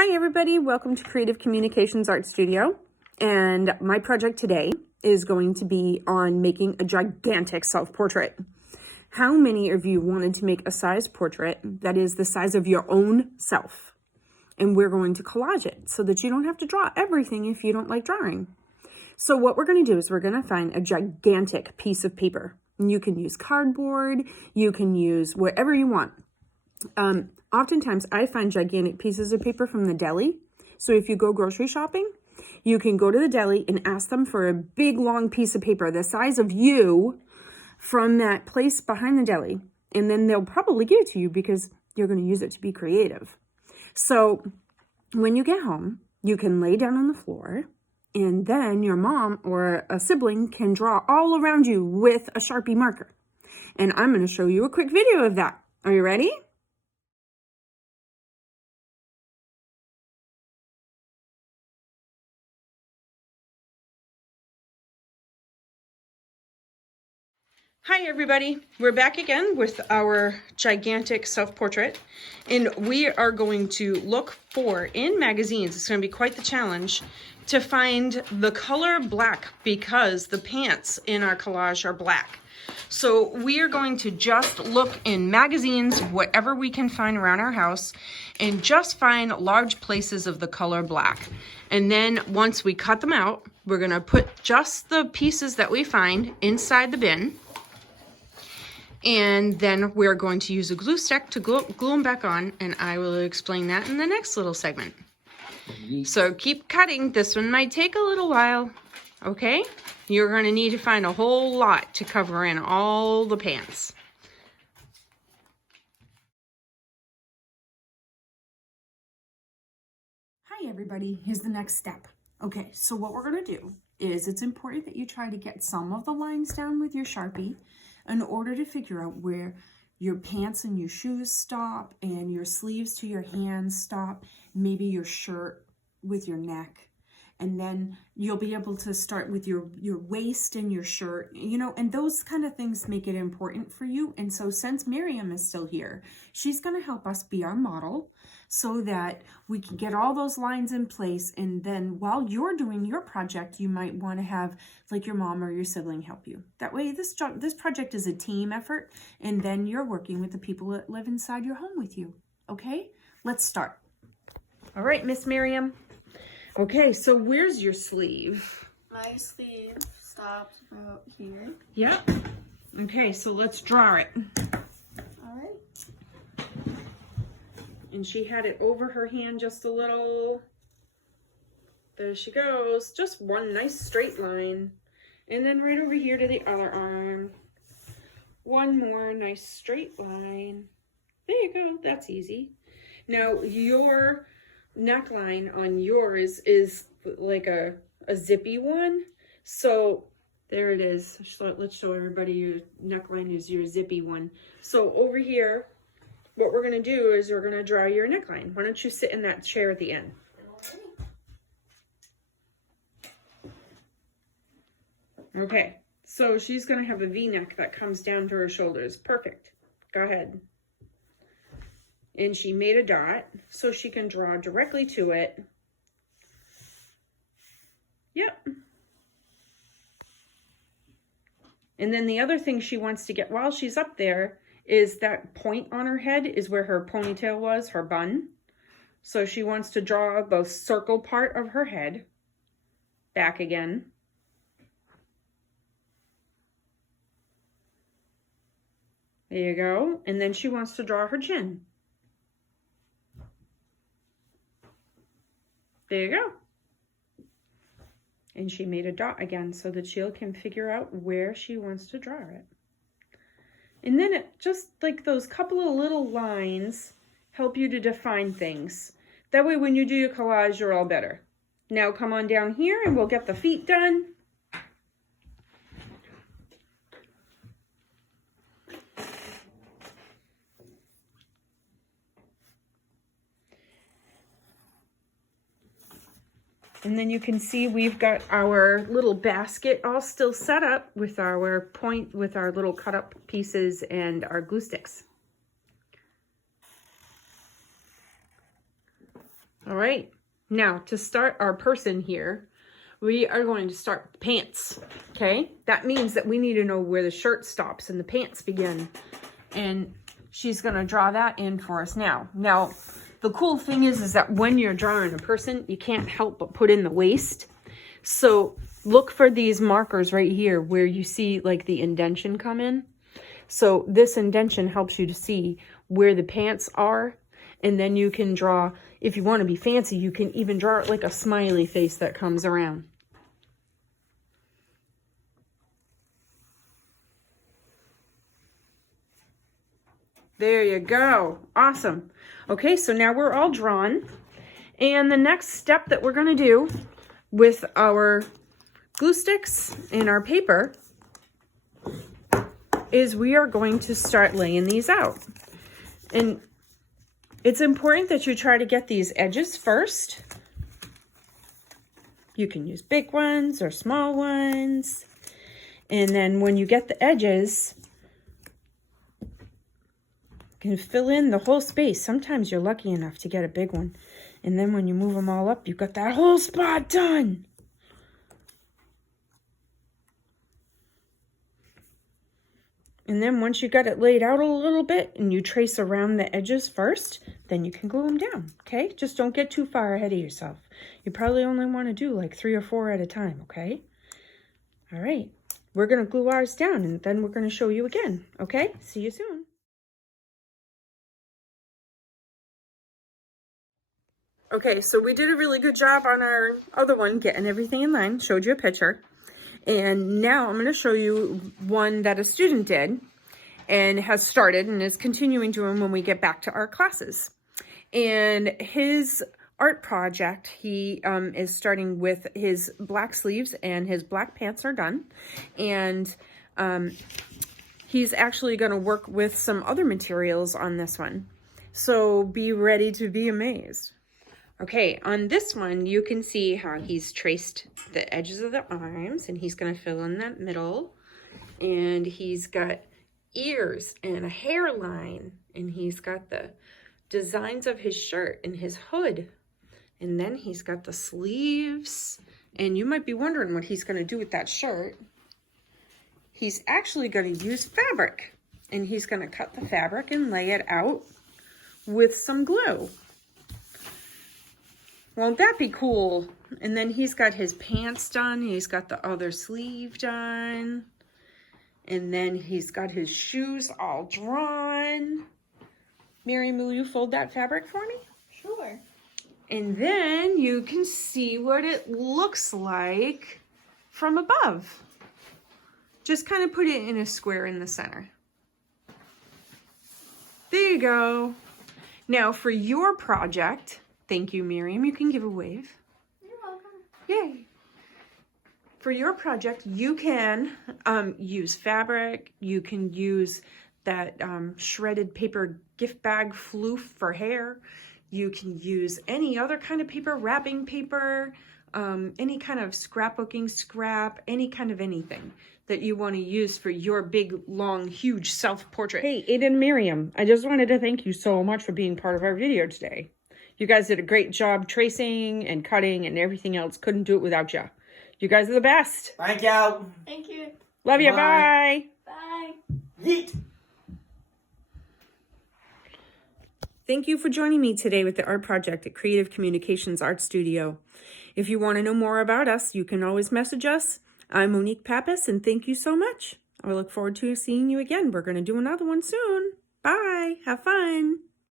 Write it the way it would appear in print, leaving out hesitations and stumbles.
Hi everybody, welcome to Creative Communications Art Studio. And my project today is going to be on making a gigantic self-portrait. How many of you wanted to make a size portrait that is the size of your own self? And we're going to collage it so that you don't have to draw everything if you don't like drawing. So what we're going to do is we're going to find a gigantic piece of paper. And you can use cardboard, you can use whatever you want. Oftentimes I find gigantic pieces of paper from the deli. So if you go grocery shopping, you can go to the deli and ask them for a big long piece of paper the size of you from that place behind the deli. And then they'll probably give it to you because you're going to use it to be creative. So when you get home, you can lay down on the floor and then your mom or a sibling can draw all around you with a Sharpie marker. And I'm going to show you a quick video of that. Are you ready? Hi everybody, we're back again with our gigantic self-portrait, and we are going to look for, in magazines, it's going to be quite the challenge, to find the color black because the pants in our collage are black. So we are going to just look in magazines, whatever we can find around our house, and just find large places of the color black. And then once we cut them out, we're going to put just the pieces that we find inside the bin. And then we're going to use a glue stick to glue them back on, and I will explain that in the next little segment. So keep cutting. This one might take a little while, okay? You're going to need to find a whole lot to cover in all the pants. Hi everybody, here's the next step. Okay, so what we're going to do is it's important that you try to get some of the lines down with your Sharpie in order to figure out where your pants and your shoes stop and your sleeves to your hands stop, maybe your shirt with your neck. And then you'll be able to start with your waist and your shirt, you know, and those kind of things make it important for you. And so since Miriam is still here, she's going to help us be our model so that we can get all those lines in place. And then while you're doing your project, you might want to have like your mom or your sibling help you. That way this project is a team effort, and then you're working with the people that live inside your home with you. Okay, let's start. All right, Miss Miriam. Okay, so where's your sleeve? My sleeve stops about here. Yep. Okay, so let's draw it. All right. And she had it over her hand just a little. There she goes. Just one nice straight line. And then right over here to the other arm. One more nice straight line. There you go. That's easy. Now your neckline on yours is like a zippy one. So there it is. So let's show everybody your neckline is your zippy one. So over here, what we're going to do is we're going to draw your neckline. Why don't you sit in that chair at the end? Okay, so she's going to have a V-neck that comes down to her shoulders. Perfect. Go ahead. And she made a dot so she can draw directly to it. Yep. And then the other thing she wants to get while she's up there is that point on her head is where her ponytail was, her bun. So she wants to draw the circle part of her head back again. There you go. And then she wants to draw her chin. There you go. And she made a dot again so that she can figure out where she wants to draw it. And then it just like those couple of little lines help you to define things. That way when you do your collage, you're all better. Now come on down here and we'll get the feet done. And then you can see we've got our little basket all still set up with our little cut up pieces and our glue sticks. All right. Now, to start our person here, we are going to start with the pants. Okay? That means that we need to know where the shirt stops and the pants begin. And she's going to draw that in for us now. Now, the cool thing is that when you're drawing a person, you can't help but put in the waist. So look for these markers right here where you see like the indentation come in. So this indentation helps you to see where the pants are. And then you can draw, if you want to be fancy, you can even draw like a smiley face that comes around. There you go. Awesome. Okay, so now we're all drawn. And the next step that we're going to do with our glue sticks and our paper is we are going to start laying these out. And it's important that you try to get these edges first. You can use big ones or small ones. And then when you get the edges, you can fill in the whole space. Sometimes you're lucky enough to get a big one. And then when you move them all up, you've got that whole spot done. And then once you got it laid out a little bit and you trace around the edges first, then you can glue them down, okay? Just don't get too far ahead of yourself. You probably only want to do like 3 or 4 at a time, okay? All right, we're going to glue ours down and then we're going to show you again, okay? See you soon. Okay, so we did a really good job on our other one, getting everything in line, showed you a picture. And now I'm going to show you one that a student did and has started and is continuing doing when we get back to our classes. And his art project, he is starting with his black sleeves and his black pants are done. And he's actually going to work with some other materials on this one. So be ready to be amazed. Okay, on this one, you can see how he's traced the edges of the arms, and he's going to fill in that middle. And he's got ears and a hairline, and he's got the designs of his shirt and his hood. And then he's got the sleeves. And you might be wondering what he's going to do with that shirt. He's actually going to use fabric, and he's going to cut the fabric and lay it out with some glue. Won't that be cool? And then he's got his pants done. He's got the other sleeve done. And then he's got his shoes all drawn. Miriam, will you fold that fabric for me? Sure. And then you can see what it looks like from above. Just kind of put it in a square in the center. There you go. Now for your project, thank you, Miriam. You can give a wave. You're welcome. Yay. For your project, you can use fabric. You can use that shredded paper gift bag floof for hair. You can use any other kind of paper, wrapping paper, any kind of scrapbooking scrap, any kind of anything that you want to use for your big, long, huge self-portrait. Hey, Aiden and Miriam, I just wanted to thank you so much for being part of our video today. You guys did a great job tracing and cutting and everything else. Couldn't do it without you. You guys are the best. Thank you. Thank you. Love you. Bye. Bye. Bye. Yeet. Thank you for joining me today with the art project at Creative Communications Art Studio. If you want to know more about us, you can always message us. I'm Monique Pappas, and thank you so much. I look forward to seeing you again. We're going to do another one soon. Bye. Have fun.